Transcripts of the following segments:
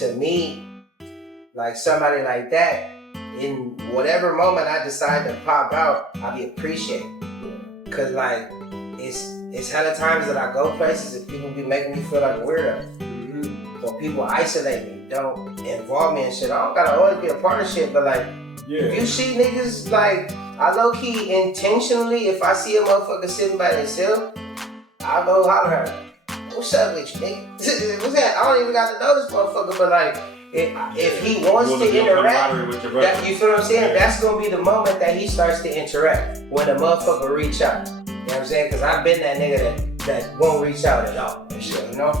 to meet like somebody like that, in whatever moment I decide to pop out, I'll be appreciated. Cause like it's hella times that I go places and people be making me feel like a weirdo. Or people isolate me, don't involve me in shit. I don't gotta always be a part of shit, but like if you see niggas like, I low key intentionally, if I see a motherfucker sitting by themselves, I'll go holler at him. What's up with you, nigga? What's that? I don't even got to know this motherfucker, but like, if he wants to interact, that, you feel what I'm saying? That's gonna be the moment that he starts to interact, when the motherfucker reach out. You know what I'm saying? Cause I've been that nigga that won't reach out at all. And shit, you know?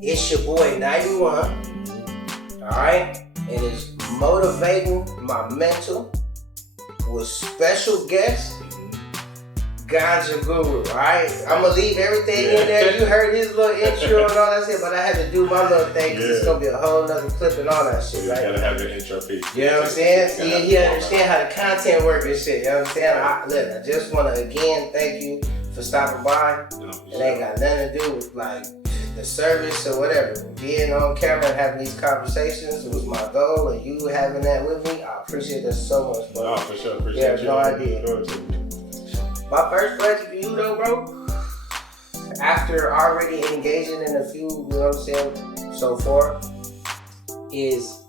It's your boy 91. Alright? And it's motivating my mental with special guest Ganja Guru, alright? I'm gonna leave everything in there. You heard his little intro and all that shit, but I had to do my little thing because it's gonna be a whole nother clip and all that shit, right? You gotta have your intro piece. You know what I'm saying? See, he understand how the content work and shit. You know what I'm saying? Look, I just wanna again thank you for stopping by. It ain't got nothing to do with like the service or whatever. Being on camera and having these conversations was my goal, and you having that with me, I appreciate that so much, bro. Oh, for sure. Appreciate you. No idea. My first question for you though, bro, after already engaging in a few, you know what I'm saying, so far, is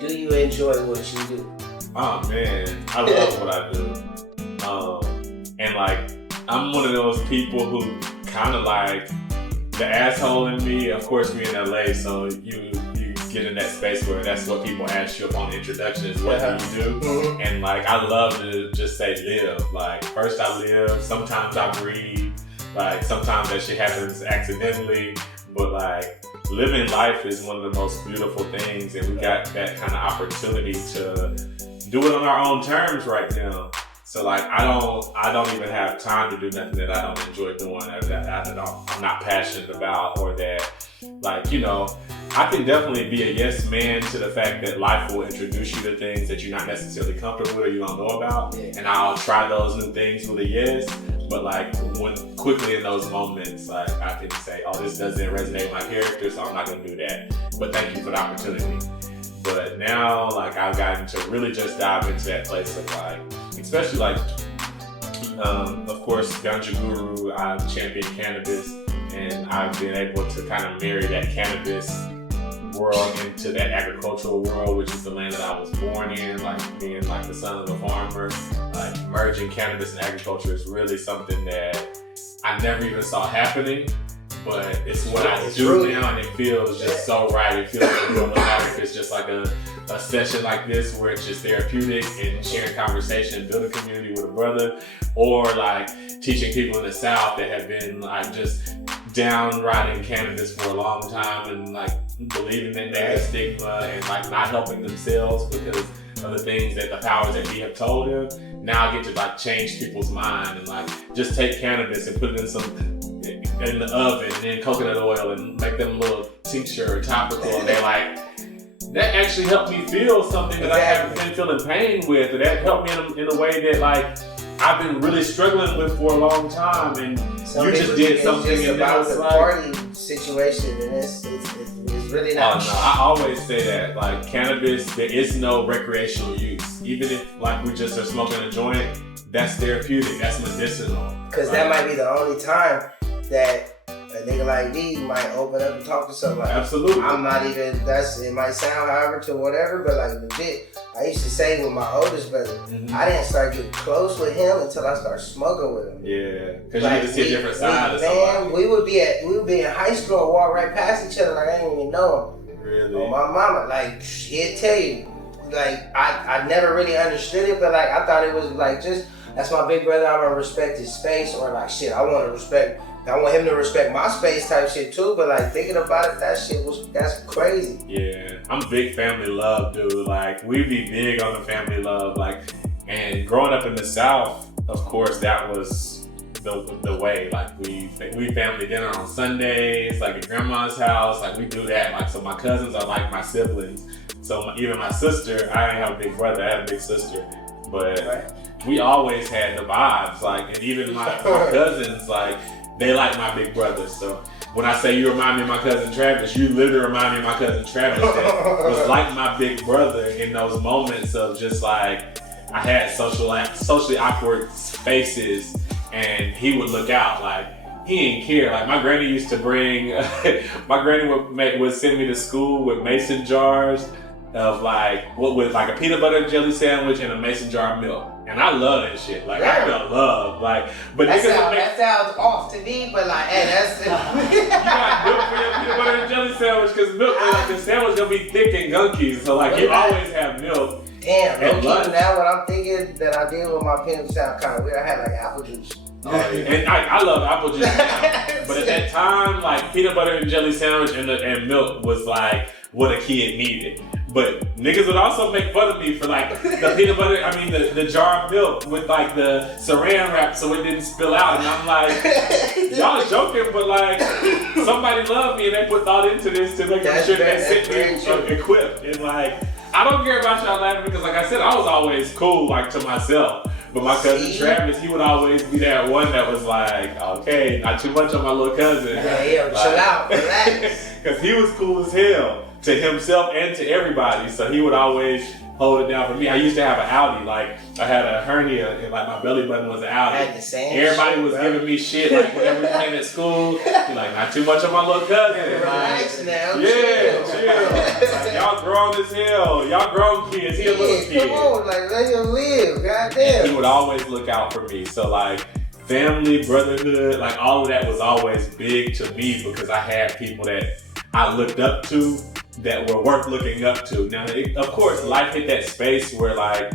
do you enjoy what you do? Oh man, I love what I do. And like, I'm one of those people who kind of like the asshole in me. Of course, we in LA, so you get in that space where that's what people ask you upon introduction is what do you do? Mm-hmm. And like, I love to just say live. Like, first I live, sometimes I breathe, like sometimes that shit happens accidentally, but like living life is one of the most beautiful things, and we got that kind of opportunity to do it on our own terms right now. So like, I don't even have time to do nothing that I don't enjoy doing, that I'm not passionate about, or that, like, you know, I can definitely be a yes man to the fact that life will introduce you to things that you're not necessarily comfortable with or you don't know about, and I'll try those new things with a yes. But like, when quickly in those moments, like I can say, oh, this doesn't resonate with my character, so I'm not gonna do that. But thank you for the opportunity. But now, like, I've gotten to really just dive into that place of like, especially like, of course, Ganja Guru, I champion cannabis, and I've been able to kind of marry that cannabis world into that agricultural world, which is the land that I was born in, like being like the son of a farmer. Like, merging cannabis and agriculture is really something that I never even saw happening, but it's what I do now, and it feels just so right. It feels like no matter if it's just like a session like this where it's just therapeutic and sharing conversation, building community with a brother, or like teaching people in the South that have been like just downriding cannabis for a long time and like believing that they have stigma and like not helping themselves because of the things that the powers that be have told them. Now I get to like change people's mind and like just take cannabis and put it in the oven and then coconut oil and make them a little tincture or topical, and they're like, that actually helped me feel something that I haven't been feeling pain with, or that helped me in a way that like I've been really struggling with for a long time, and you just did something just about the party situation, and it's really not. Oh no, I always say that like cannabis, there is no recreational use. Even if like we just are smoking a joint, that's therapeutic, that's medicinal. Because that might be the only time that a nigga like me might open up and talk to somebody. Absolutely. I'm not even, it might sound however to whatever, but like legit, I used to say with my oldest brother, I didn't start getting close with him until I started smoking with him. Yeah, because like, you get to see a different side of somebody. We would be in high school and walk right past each other like I didn't even know him. Really? Oh, my mama, like, he'd tell you. Like, I never really understood it, but like, I thought it was like just, that's my big brother, I'm gonna respect his space, or like, shit, I want him to respect my space type shit too, but like thinking about it, that's crazy. Yeah, I'm a big family love dude. Like, we be big on the family love. Like, and growing up in the South, of course, that was the way. Like, we family dinner on Sundays, like at grandma's house. Like, we do that. Like, so my cousins are like my siblings. So even my sister, I didn't have a big brother, I had a big sister, but we always had the vibes. Like, and even my cousins, like, they like my big brothers. So when I say you remind me of my cousin Travis, you literally remind me of my cousin Travis that was like my big brother in those moments of just like, I had socially awkward spaces and he would look out like, he didn't care. Like my granny used to bring, my granny would send me to school with mason jars of like, with like a peanut butter and jelly sandwich and a mason jar of milk. And I love that shit. Like I felt love. Like, but that sounds off to me. But like, hey, that's you got milk for your peanut butter and jelly sandwich because milk, like the sandwich gonna be thick and gunky. So like, you always have milk. Damn, now what I'm thinking that I did with my peanut sound kind of weird. I had like apple juice. And I love apple juice now. But at that time, like peanut butter and jelly sandwich and milk was like what a kid needed. But niggas would also make fun of me for like the peanut butter, the jar of milk with like the saran wrap so it didn't spill out. And I'm like, y'all joking, but like somebody loved me and they put thought into this to make sure they sent me equipped. And like, I don't care about y'all laughing because like I said, I was always cool like to myself. But my cousin Travis, he would always be that one that was like, okay, not too much on my little cousin. Hey, yo, chill out, relax. Because he was cool as hell to himself and to everybody. So he would always hold it down for me. I used to have an Audi. Like, I had a hernia and like my belly button was an Audi. I had the same Everybody shit, was bro. giving me shit like whenever we playing at school. Like, not too much on my little cousin. Relax now. Chill. Like, y'all grown as hell. Y'all grown kids. He a little kid. Come on, like let him live. Goddamn. He would always look out for me. So like family, brotherhood, like all of that was always big to me because I had people that I looked up to that were worth looking up to. Now, of course, life hit that space where like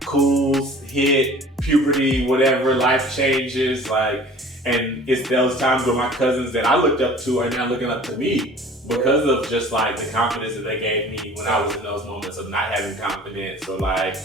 cools hit, puberty, whatever, life changes, like, and it's those times where my cousins that I looked up to are now looking up to me because of just like the confidence that they gave me when I was in those moments of not having confidence or like,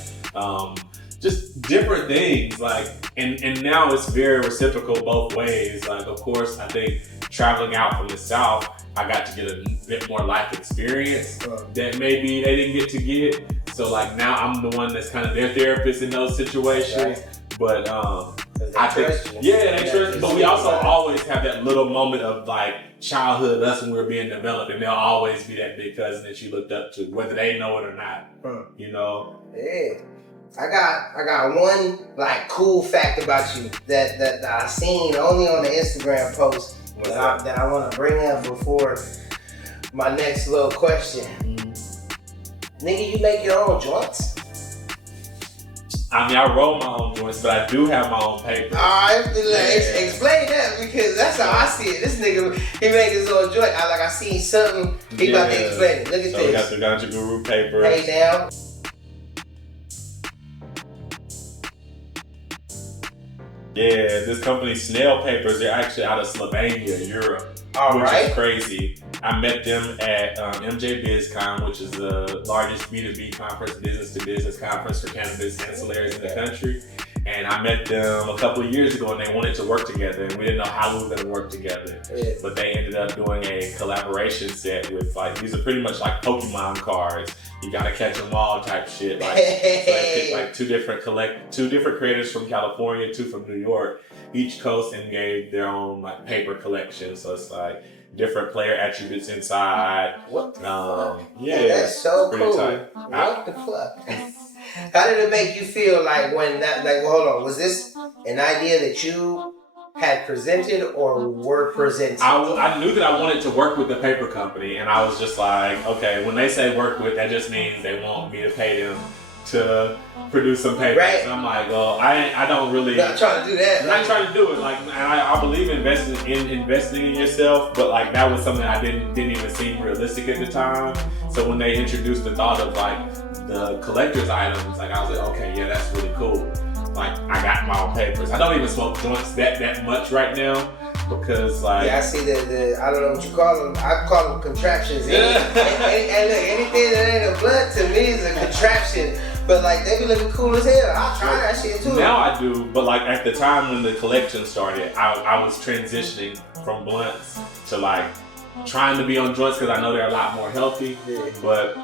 just different things, like, and now it's very reciprocal both ways. Like, of course, I think traveling out from the South, I got to get a bit more life experience that maybe they didn't get to get. So like now I'm the one that's kind of their therapist in those situations. But I think, they trust. But we also always have that little moment of like childhood us when we were being developed, and they'll always be that big cousin that you looked up to, whether they know it or not. You know. Yeah. I got one like cool fact about you that I seen only on the Instagram post that I want to bring up before my next little question. Nigga, you make your own joints? I mean, I roll my own joints, but I do have my own paper. Alright, explain that because that's how I see it. This nigga, he make his own joint. I seen something. He about to explain it. Look at this. We got the Ganja Guru paper. Hey now. Yeah, this company, Snail Papers, they're actually out of Slovenia, Europe, which is crazy. I met them at MJ BizCon, which is the largest B2B conference, business-to-business conference for cannabis ancillaries in the country. And I met them a couple of years ago and they wanted to work together and we didn't know how we were going to work together. Yeah. But they ended up doing a collaboration set with like, these are pretty much like Pokemon cards. You gotta catch them all type shit. Like, so I picked like two different creators from California, 2 from New York, each coast, and gave their own like paper collection. So it's like different player attributes inside. What the fuck? Yeah, that's so cool. Tight. What the fuck? How did it make you feel like when that, like, well, hold on, was this an idea that you had presented or were presented? I knew that I wanted to work with the paper company and I was just like, okay, when they say work with, that just means they want me to pay them to produce some papers. Right. And I'm like, well, I don't really. You're not trying to do that. I'm not trying to do it. Like, I believe in investing in yourself, but like that was something I didn't even seem realistic at the time. So when they introduced the thought of like the collector's items, like I was like, okay, yeah, that's really cool. Like I got my own papers. I don't even smoke joints that much right now because like. Yeah, I see the I don't know what you call them. I call them contraptions. Yeah. And look, anything that ain't a blunt to me is a contraption. But like they be looking cool as hell. I'll try that shit too. Now I do, but like at the time when the collection started, I was transitioning from blunts to like trying to be on joints because I know they're a lot more healthy. Yeah. But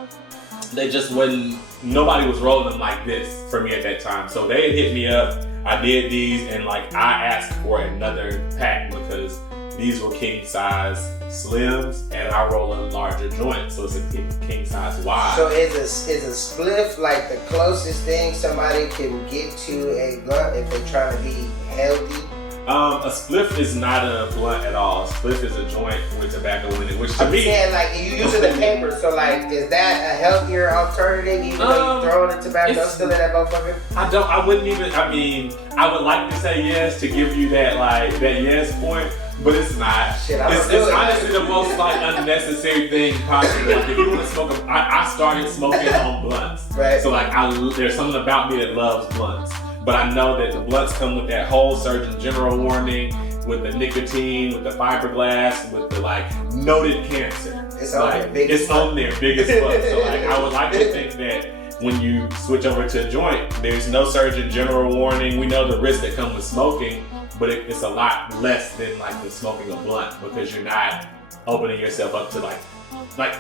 they just wasn't. Nobody was rolling them like this for me at that time. So they had hit me up. I did these and like I asked for another pack because these were king size slims, and I roll a larger joint, so it's a king size wide. So is a spliff like the closest thing somebody can get to a blunt if they're trying to be healthy? A spliff is not a blunt at all. A spliff is a joint with tobacco in it, which to I'm me, saying like you using the paper, so like is that a healthier alternative? Even though you throwing the tobacco still in that motherfucker? I would like to say yes to give you that yes point, but it's not. Shit, it's honestly the most like unnecessary thing possible. Like if you want to smoke I started smoking on blunts. Right. So like there's something about me that loves blunts. But I know that the blunts come with that whole Surgeon General warning, with the nicotine, with the fiberglass, with the like noted cancer. It's on there, biggest on there, biggest fuck. So like I would like to think that when you switch over to a joint, there's no Surgeon General warning. We know the risks that come with smoking, but it's a lot less than like the smoking a blunt, because you're not opening yourself up to like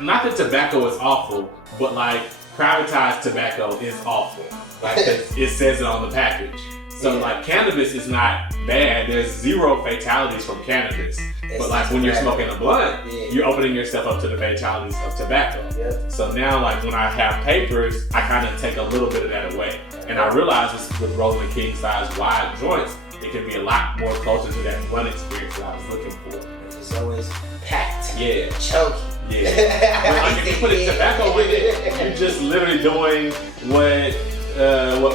not that tobacco is awful, but like privatized tobacco is awful. Like it says it on the package. So like cannabis is not bad. There's 0 fatalities from cannabis. But like when you're smoking a blunt, you're opening yourself up to the fatalities of tobacco. Yeah. So now like when I have papers, I kind of take a little bit of that away. And I realize with rolling king size wide joints, it can be a lot more closer to that blunt experience that I was looking for. It's always packed. Yeah. Chunky. Yeah. But like if you put tobacco with it, you're just literally doing what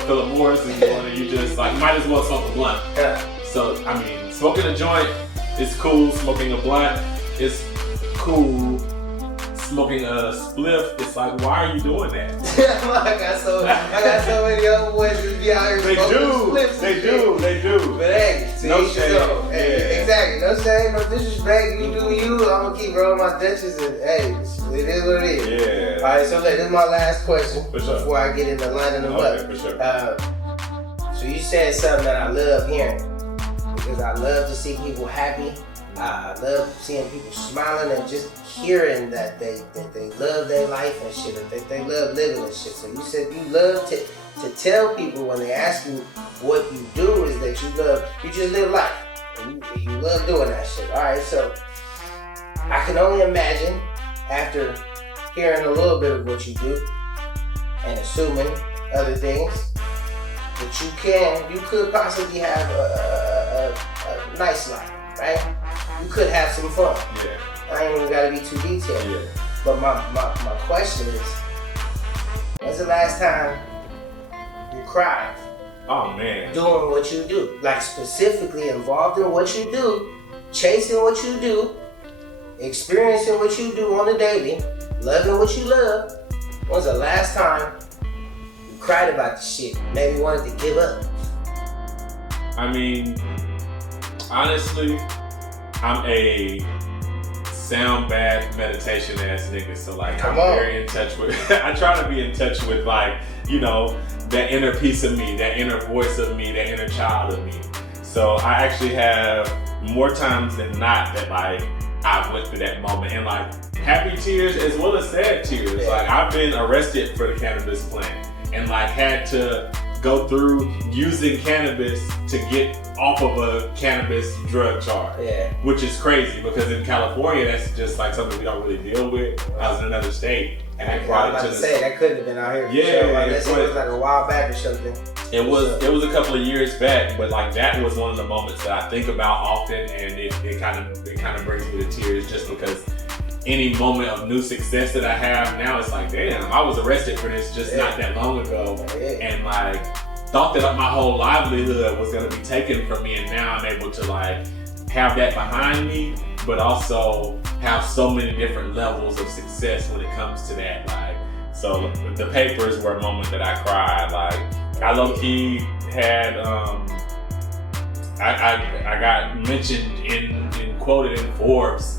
Philip Morris is doing, and you just like might as well smoke a blunt. Yeah. So I mean, smoking a joint is cool. Smoking a blunt is cool. Smoking a spliff, it's like, why are you doing that? I got so many other boys that be out here smoking spliffs. They do. But hey, see, no shame. Hey, exactly, no shame, no disrespect. You do you. I'm gonna keep rolling my Dutches, and hey, it is what it is. Yeah. All right, so this is my last question For sure. before I get into lining them up. For sure. So you said something that I love hearing, because I love to see people happy. I love seeing people smiling and just hearing that they love their life and shit, or that they love living and shit. So you said you love to tell people when they ask you what you do is that you just live life. And you love doing that shit. Alright, so I can only imagine, after hearing a little bit of what you do and assuming other things, that you could possibly have a nice life, right? You could have some fun. Yeah. I ain't even gotta be too detailed. Yeah. But my question is, when's the last time you cried? Oh man. Doing what you do. Like specifically involved in what you do, chasing what you do, experiencing what you do on the daily, loving what you love. When's the last time you cried about the shit? Maybe wanted to give up? I mean, honestly, I'm a sound bath meditation ass nigga, so like I'm very in touch with I try to be in touch with like, you know, that inner piece of me, that inner voice of me, that inner child of me. So I actually have more times than not that like I went through that moment, and like happy tears as well as sad tears. Yeah. Like I've been arrested for the cannabis plant and like had to go through using cannabis to get off of a cannabis drug charge. Yeah. Which is crazy because in California, that's just like something we don't really deal with. I was in another state and they brought it to the... that couldn't have been out here. Yeah. Sure. Like, let's say it was like a while back or something. It was a couple of years back, but like that was one of the moments that I think about often, and it kind of brings me to tears just because any moment of new success that I have now, it's like, damn, I was arrested for this just not that long ago, and like thought that my whole livelihood was gonna be taken from me, and now I'm able to like have that behind me, but also have so many different levels of success when it comes to that. Like, so the papers were a moment that I cried. Like, I low-key had I got mentioned in quoted in Forbes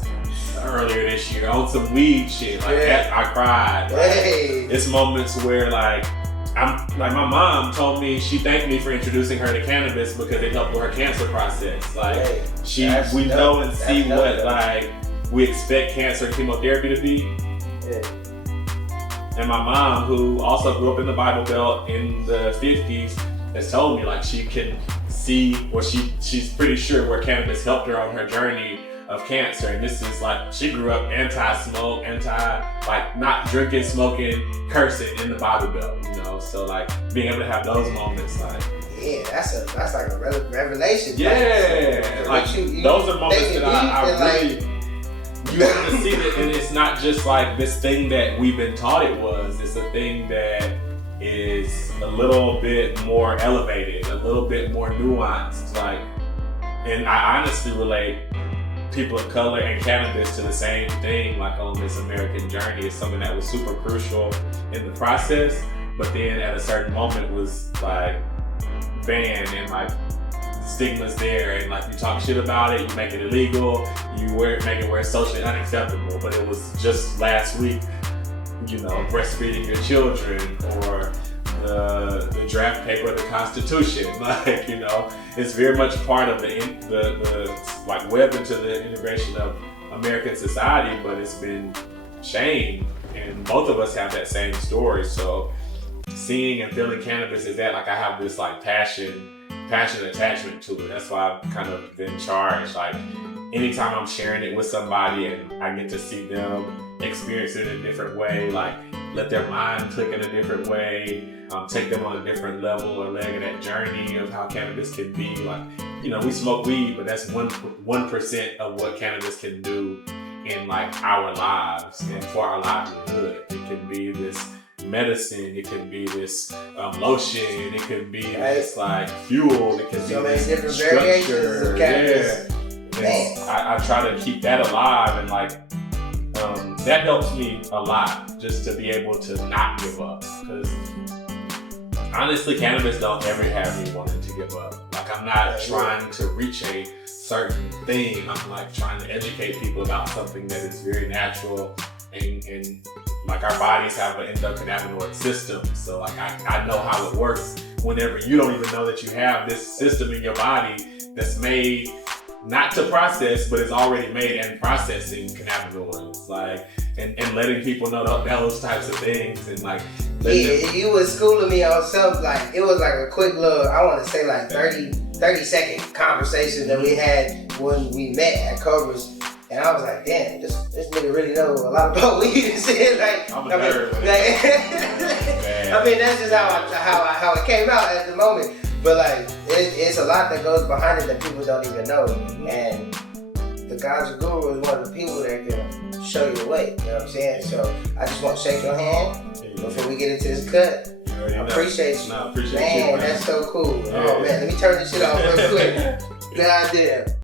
earlier this year on some weed shit. Like that, I cried. Like, it's moments where like my mom told me she thanked me for introducing her to cannabis because it helped with her cancer process. Like we know and see what like we expect cancer and chemotherapy to be. Yeah. And my mom, who also grew up in the Bible Belt in the 50s, has told me like she can see, or she's pretty sure where cannabis helped her on her journey of cancer. And this is like, she grew up anti-smoke, like not drinking, smoking, cursing in the Bible Belt, you know? So like being able to have those moments, like, yeah, that's like a revelation. Yeah, like those are moments that I really, you have to see that, and it's not just like this thing that we've been taught it was. It's a thing that is a little bit more elevated, a little bit more nuanced. Like, and I honestly relate people of color and cannabis to the same thing. Like on this American journey, it's something that was super crucial in the process, but then at a certain moment was like banned, and like stigma's there, and like you talk shit about it, you make it illegal, you make it where it's socially unacceptable. But it was just last week, you know, breastfeeding your children, or the draft paper of the Constitution. Like, you know, it's very much part of the like web into the integration of American society, but it's been shamed, and both of us have that same story. So seeing and feeling cannabis is that, like, I have this like passionate attachment to it. That's why I've kind of been charged. Like, anytime I'm sharing it with somebody and I get to see them experience it in a different way, like let their mind click in a different way, take them on a different level or leg of that journey of how cannabis can be. Like, you know, we smoke weed, but that's 1% of what cannabis can do in like our lives and for our livelihood. It can be this medicine, it can be this lotion, it can be this like fuel, it can be this different structure. Yeah. I try to keep that alive, and like that helps me a lot, just to be able to not give up. Because honestly, cannabis don't ever have me wanting to give up. Like, I'm not trying to reach a certain thing. I'm like trying to educate people about something that is very natural, and like our bodies have an endocannabinoid system. So like I know how it works whenever you don't even know that you have this system in your body that's made not to process, but it's already made and processing cannabinoids. Like, and letting people know those types of things, and like you was schooling me on something. Like, it was like a quick little, I want to say like 30-second conversation that we had when we met at Cobra's. And I was like, damn, this nigga really know a lot about weed and shit. Like, I'm a nerd. I mean, that's just how it came out at the moment. But like, it's a lot that goes behind it that people don't even know. And the Ganja Guru is one of the people that can show you the way. You know what I'm saying? So I just want to shake your hand before we get into this cut. I appreciate you. No, I appreciate man, you, man. That's so cool. Yeah. Oh man, let me turn this shit off real quick. God damn.